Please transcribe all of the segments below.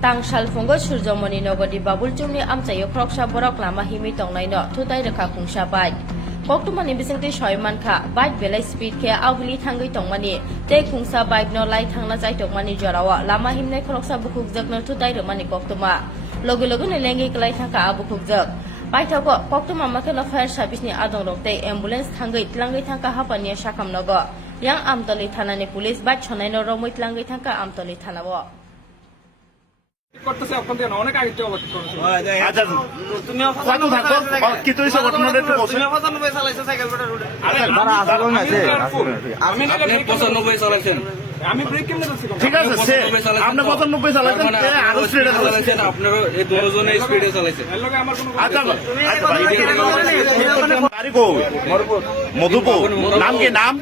Tangsal Fungo Surjomoni Nogodi Babul Jumni Amchayo Kroksa Borok Lama Himi Tongnai Tutai Reka Kungsha Bai. Koktumani Bisingti Shoymanka, Bike Belay Speed Care Avili Tangi Tongmani, Take Kungsa Bike no Light Hangna Zai Tongmani Jarawa, Lama Himne Kroksa Bukuk Zakno Tutai Romani Koktuma, Logologun Lengi Kalai Tanka Abukuk Zak. Baitako Koktuma Makano Fire Service ni Adong Rokte Ambulance Tangi Tlangi Tanka Hapania Shakam Nogo, Yang Amtoli Tanani Police Bat Chonano Romit Langi Tanka Amtoli Tanawa. করতেছে আপনাদের অনেক আগে থেকে অবস্থা করতেছে আচ্ছা তুমি কত থাকো কি তো এসব ঘটনাটা একটু বলছো তুমি 95 চালাইছো সাইকেলটা রোডে আরে তারা আসার আছে আমি না 95 চালাইছেন আমি ব্রেক কেমনে ধরছি ঠিক আছে সে আপনি 95 চালাচ্ছেন আরো স্পিডে চালাচ্ছেন আপনারা এই দুজনে স্পিডে চালাইছেন এর লগে আমার কোনো আচ্ছা গাড়ি কো মধুপুর নাম কি নাম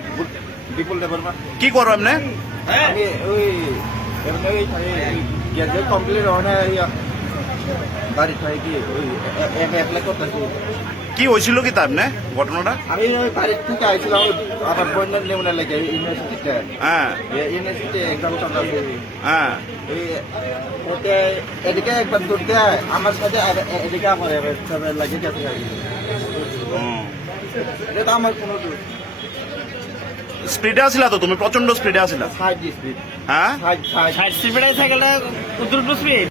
বিপুল দেববর্মা কি করো এমনি আমি ওই এমনি ওই গ্যাজেট কমপ্লিট হয় না গাড়ি থাকে কি ওই অ্যাপ্লাই করতেছি কি হয়েছিল কি তার না ঘটনাটা আমি ওই বাড়ির থেকে আইছিলাম আমার বন্যার লেমনের লাগে ইউনিভার্সিটিতে হ্যাঁ ইউনিভার্সিটি এক্সাম চলতেছে হ্যাঁ ওই ওতে এদিকে একবার দৌড়তে আমার সাথে এদিকে আমার লাগে গেছে এটা আমার কোনো স্পিডে আসিলা তো তুমি প্রচন্ড স্পিডে আসিলা সাইড স্পিড হ্যাঁ সাইড স্পিডে সাইকেলটা দ্রুত স্পিড